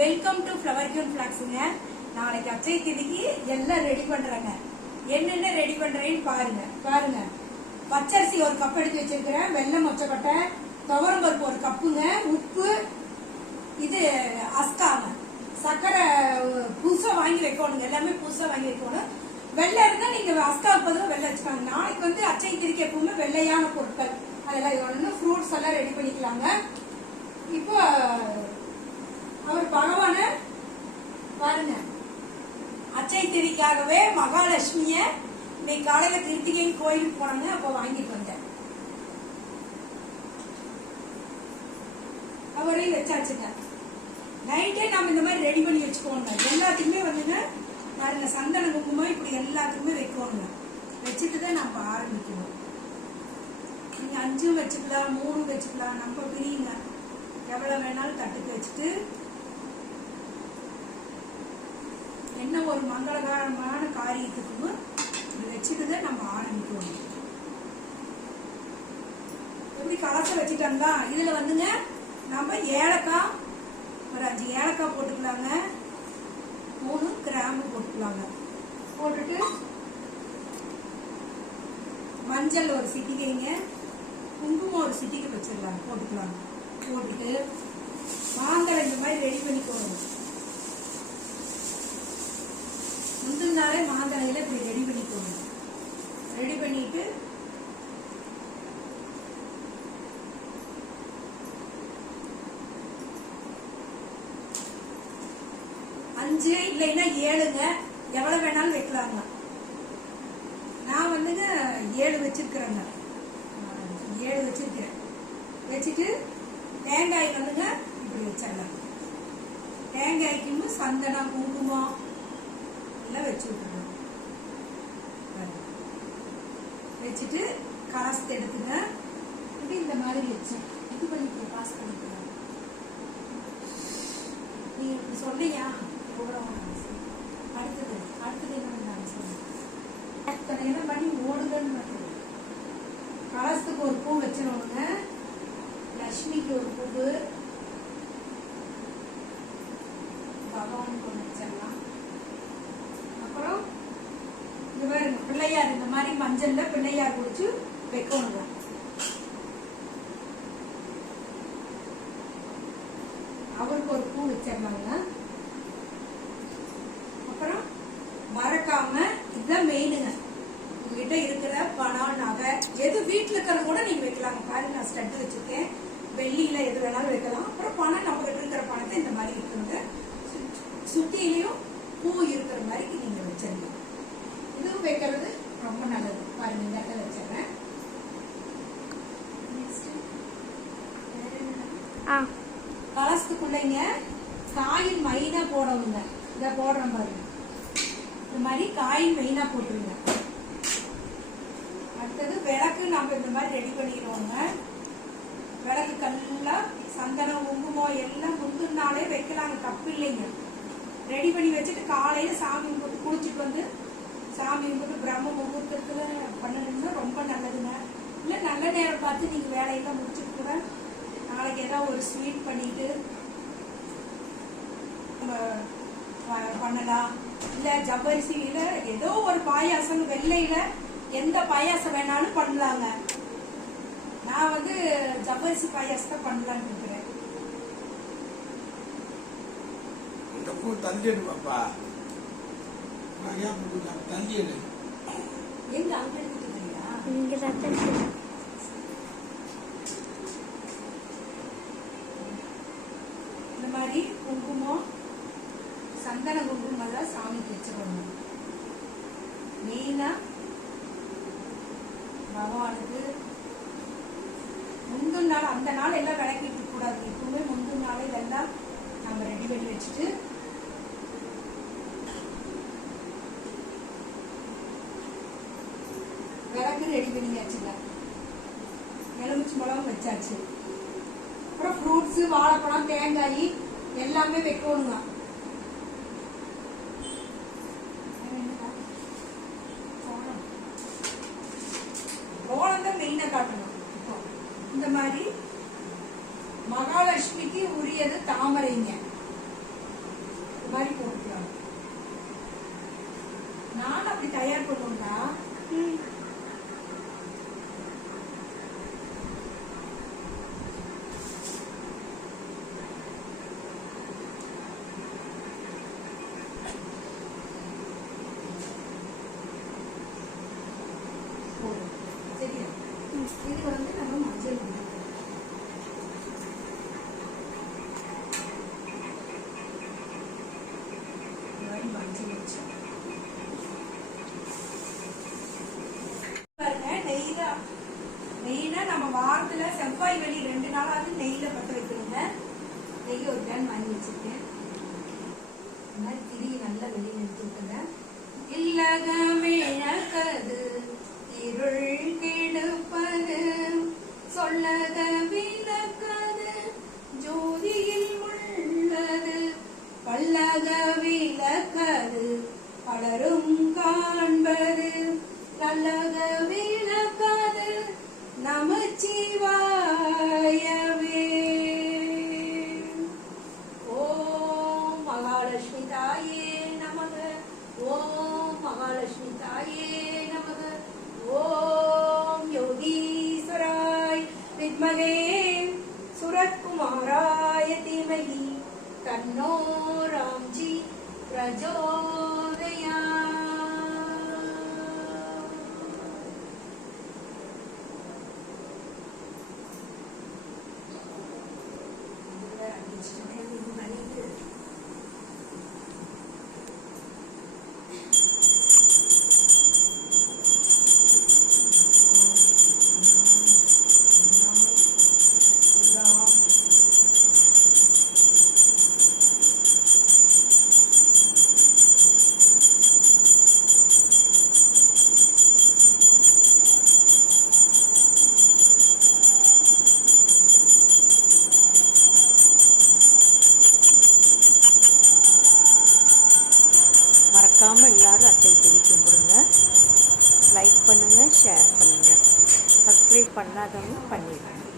Welcome to flower queen ஃப்ளாக்ஸுங்க நாளைக்கு அச்சை திதிக்கு எல்லாம் ரெடி பண்ணுறேங்க என்னென்ன ரெடி பண்ணுறேன்னு பாருங்க. பாருங்க. பச்சரிசி ஒரு கப் எடுத்து வச்சிருக்கிறேன். வெள்ளம் மொச்சக்கொட்டை துவரம் பருப்பு ஒரு கப்புங்க உப்பு இது அஸ்காங்க சக்கரை புதுசாக வாங்கி வைக்கணுங்க எல்லாமே புதுசாக வாங்கி வைக்கணும். வெள்ளை இருந்தால் நீங்கள் அஸ்காவுக்கு பதிலாக வெள்ளை வச்சுக்காங்க. நாளைக்கு வந்து அச்சை திரிக்க எப்பவுமே வெள்ளையான பொருட்கள். அதெல்லாம் ஒன்று ஃப்ரூட்ஸ் எல்லாம் ரெடி பண்ணிக்கலாங்க. இப்போ அவர் பகவான பாருங்க. அச்சை திரிக்காகவே மகாலட்சுமிய இன்னைக்கு காலையில கிருத்திகை கோயிலுக்கு போனாங்க அப்ப வாங்கிட்டு வந்தேன் அவரையும் வச்சாச்சுங்க. நைட்டே நம்ம இந்த மாதிரி ரெடி பண்ணி வச்சுக்கோங்க. எல்லாத்துக்குமே வந்துங்க பாருங்க சந்தன குங்குமம் இப்படி எல்லாத்துக்குமே வைக்கோங்க வச்சுட்டு தான் நம்ம ஆரம்பிக்கணும். நீங்க அஞ்சும் வச்சுக்கலாம் மூணு வச்சுக்கலாம் நம்ம பிரியுங்க. எவ்வளவு வேணாலும் தட்டுக்கு வச்சுட்டு என்ன ஒரு மங்களகரமான காரியத்துக்கும் இப்படி வச்சுட்டு நம்ம ஆரம்பிக்கணும். எப்படி கலச வச்சுட்டோம்னா இதுல வந்துங்க நம்ம ஏலக்காய் ஒரு அஞ்சு ஏலக்காய் போட்டுக்கலாங்க. மூணு கிராம்பு போட்டுக்கலாங்க. போட்டுட்டு மஞ்சள் ஒரு சிட்டிகைங்க குங்குமம் ஒரு சிட்டிகை வச்சிடலாம் போட்டுக்கலாம். போட்டுட்டு மாங்கலை இந்த மாதிரி ரெடி பண்ணிக்கணும் முந்தின நாளே மாந்தளையில இப்படி ரெடி பண்ணிக்கோங்க ரெடி பண்ணிட்டு அஞ்சு இல்லைன்னா ஏழுங்க. எவ்வளவு வேணாலும் வைக்கலாங்க. நான் வந்துங்க ஏழு வச்சிருக்கிறேங்க. ஏழு வச்சிருக்கிறேன். வச்சுட்டு தேங்காய் வந்துங்க இப்படி வச்சிடலாம். தேங்காய்க்கு சந்தனம் குங்குமம் இல்லை வச்சு விட்டுருவோம் வச்சுட்டு கலசத்தை எடுத்துங்க இப்படி இந்த மாதிரி வச்சு. இது பண்ணிக்கலாம் பாஸ் பண்ணிக்கலாம் நீ இப்படி சொன்னியா அடுத்தது அடுத்தது என்ன பண்ணாங்க சொல்லுங்க என்ன பண்ணி ஓடுங்கன்னு கலசத்துக்கு ஒரு பூ வச்சிருவாங்க லக்ஷ்மிக்கு ஒரு பூவு. பகவானுக்கு ஒன்று வச்சிடலாம் அப்புறம் இது பாருங்க பிள்ளையார் இந்த மாதிரி மஞ்சள்ல பிள்ளையார் குடிச்சு வைக்கணுங்க. அவருக்கு ஒரு பூ வச்சிருந்தாங்க. அப்புறம் மறக்காம இதுதான் மெயினுங்க உங்ககிட்ட இருக்கிற பணம் நகை எது வீட்டுல இருக்கிறத கூட நீங்க வைக்கலாங்க. பாருங்க நான் ஸ்டட் வச்சிருக்கேன். வெள்ளியில எது வேணாலும் வைக்கலாம். அப்புறம் பணம் நம்ம கிட்ட இருக்கிற பணத்தை இந்த மாதிரி இருக்குங்க. சு- சுத்தியிலையும் பூ இருக்கிற மாதிரி நீங்க வச்சிருங்க. இதுவும் வைக்கிறது ரொம்ப நல்லது. பாருங்க இந்த இடத்துல வச்சிடுறேன். கலசத்துக்குள்ளைங்க காயின் மைனா போடணுங்க இதை போடுறோம் பாருங்க. இந்த மாதிரி காயின் மெயினா போட்டுருங்க. அடுத்தது விளக்கு நம்ம இந்த மாதிரி ரெடி பண்ணிடுவோங்க விளக்கு கல்லாம் சந்தனம் குங்குமம் எல்லாம் முந்தின நாளே வைக்கலாங்க. தப்பு இல்லைங்க. ரெடி பண்ணி வச்சுட்டு காலையில சாமி குளிச்சுட்டு வந்து சாமி கும்பிட்டு பிரம்ம முகூர்த்தத்துல பண்ணணும்னா ரொம்ப நல்லதுங்க. இல்ல நல்ல நேரம் பார்த்து நீங்க வேலையெல்லாம் முடிச்சுட்டு கூட நாளைக்கு ஏதாவது ஒரு ஸ்வீட் பண்ணிட்டு பண்ணலாம். இல்ல ஜவ்வரிசியில ஏதோ ஒரு பாயாசம் வெள்ளையில எந்த பாயாசம் வேணாலும் பண்ணலாங்க. நான் வந்து ஜவ்வரிசி பாயாசத்தை பண்ணலாம்னு இருக்கிறேன். இந்த பூ எங்க அங்க இங்கே தான் இருக்கு. இந்த மாதிரி குங்குமம் சந்தன குங்குமம் சாமிக்கு வச்சிடணும். மெயினா பகவானுக்கு முந்தின நாள் அந்த நாள் எல்லாம் விளக்கிட்டு இருக்க கூடாது. எப்பவுமே முந்தின நாள் இதெல்லாம் நம்ம ரெடி பண்ணி வச்சுட்டு விளக்கு ரெடி பண்ணியாச்சுங்க எலுமிச்சு மிளகும் வச்சாச்சு. அப்புறம் ஃப்ரூட்ஸ் வாழைப்பழம் தேங்காய் எல்லாமே வைக்கணுங்க. கோலம் தான் காட்டணும். இந்த மாதிரி மகாலட்சுமிக்கு உரியது தாமரைங்க. இது வந்து நம்ம மஞ்சள் மஞ்சள் பாருங்க நெய்ல நெய்னா நம்ம வாரத்துல செவ்வாய் வெளி ரெண்டு நாளாவது நெய்ல பத்த வைக்கணுங்க. நெய் ஒரு கேன் வாங்கி வச்சிருக்கேன். மாதிரி திரி நல்லா வெளியே எடுத்துருக்கேன் விட்டுங்க இல்லகமிழக்கது இருள் கெடுப்ப சொல்லத விளக்கது ஜோதியில் உள்ளது. பல்லக விளக்கது பலரும் காண்பது. நல்லக விளக்கது நமச்சிவாயவே. ஓம் மகாலட்சுமி தாயே நமக. ஓம் மகாலட்சுமி தாயே வித்மகே சுரத்குமாராய தீமகி தன்னோ ராம்ஜி பிரஜோதயா மறக்காமல் எல்லாரும் கும்பிடுங்க லைக் பண்ணுங்கள் ஷேர் பண்ணுங்கள் சப்ஸ்கிரைப் பண்ணாதவங்க பண்ணிடுங்க.